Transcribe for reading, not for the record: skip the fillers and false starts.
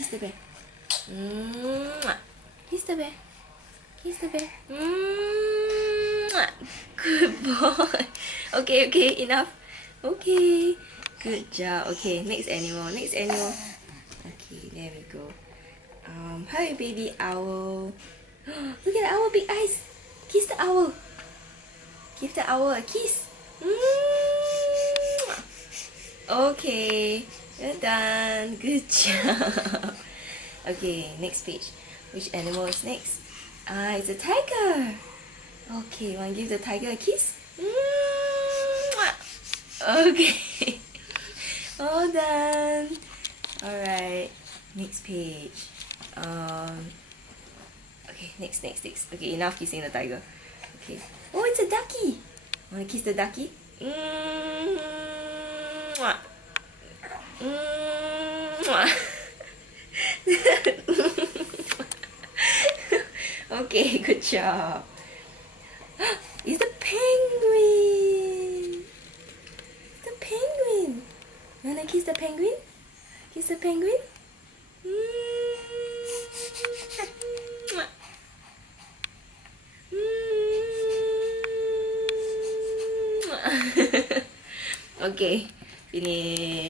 Kiss the bear. Kiss the bear. Kiss the bear. Good boy. Okay, okay, enough. Okay. Good job. Okay, next animal. Next animal. Okay, there we go. Hi, baby owl. Look at the owl, big eyes. Kiss the owl. Give the owl a kiss. Okay, you're done. Good job. Okay, next page. Which animal is next? It's a tiger. Okay, wanna give the tiger a kiss? Okay. All done. Alright, next page. Okay, next. Okay, enough kissing the tiger. Okay. Oh, it's a ducky. Wanna kiss the ducky? Okay, good job. It's the penguin. It's the penguin. You wanna kiss the penguin? Kiss the penguin? Okay, finish.